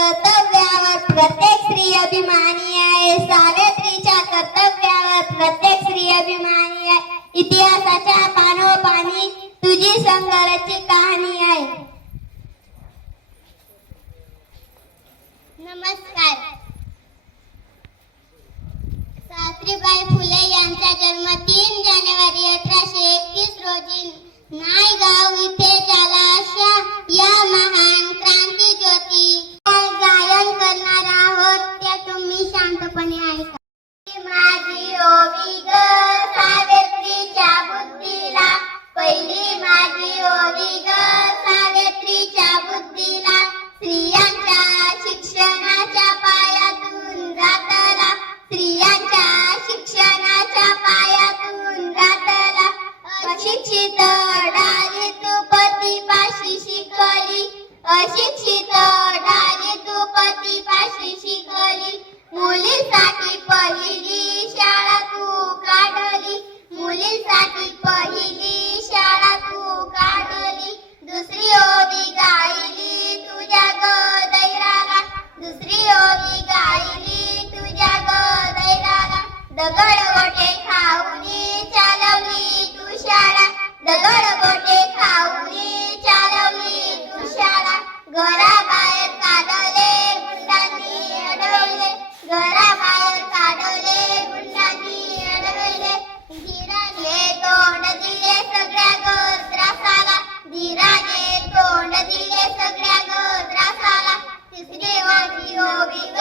कर्तव्यावर प्रत्येक स्त्री अभिमानी आहे. सावित्रीच्या कर्तव्यावर प्रत्येक स्त्री अभिमानी आहे. इतिहासाच्या पानोपानी तुझी संघर्षाची कहाणी आहे. नमस्कार. सावित्रीबाई फुले यांचा जन्म 3 जानेवारी 1831 रोजी नायगाव इथे झाला. अशा या महान क्रांती ज्योती गायन करणार आहोत, त्या तुम्ही शांतपणे ऐका. माझी ओवी ग सावित्रीच्या बुद्धीला, पहिली माझी ओवी ग सावित्रीच्या बुद्धीला. स्त्रियांच्या शिक्षणाच्या पायातून घातला, स्त्रियांच्या शिक्षणाच्या पायातून घातला. अशिक्षित डाली तू पतीपाशी शिकली, अशिक्षित डाली तू पतीपाशी शिकली. मुलीसाठी पहिली शाळा तू काढली, मुलीसाठी पहिली शाळा तू काढली. दुसरी ओवी गायली तुझ्या गदैराला, दुसरी ओवी गायली तुझ्या गदैराला. दगड गोटे खाऊनी चालवली तू शाळा, दगड गोटे खाऊनी चालवली तू शाळा. घराबाहेर काढले गुंडांनी अडवले, घराबाहेर काढले गुंडांनी अडवले. धीराने तोंड दिले सगळ्या त्रासाला, धीराने तोंड दिले सगळ्या त्रासाला. तिसरी माझी ओवी ग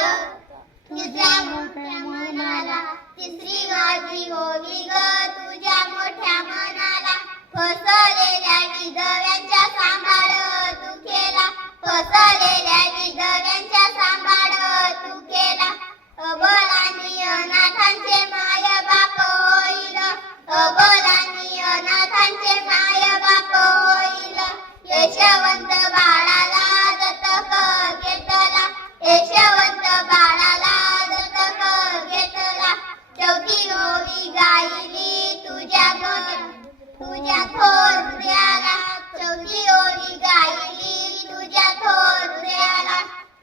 तुझ्या मोठ्या मनाला, तिसरी माझी ओवी ग तुझ्या मोठ्या मनाला. फसलेल्या विधव्यांच्या सांभाळ तू केला, फसलेल्या विधव्यांच्या सांभाळ तू केला. अबोलांनी अनाथांचे माय बाप होईल, अबोलांनी अनाथांचे माय बाप होईल. यशवंत बाळाला दत्तक घेतला, यशवंत बाळाला दत्तक घेतला. चौथी ओवी गायली तुझ्या थोर हृदयाला, चौथी ओवी गायली तुझ्या थोर हृदयाला.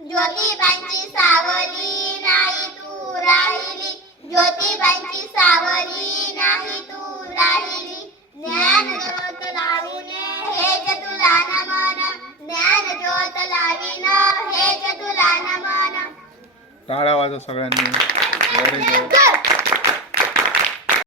ज्योतिबांची सावली नाही तू राहिली, ज्योतिबांची सावली नाही तू राहिली. ज्ञान ज्योत लाविने हेच तुला नमन, ज्ञान ज्योत लाविन हेच तुला नमन. टाळ्या वाजवा सगळ्यांनी.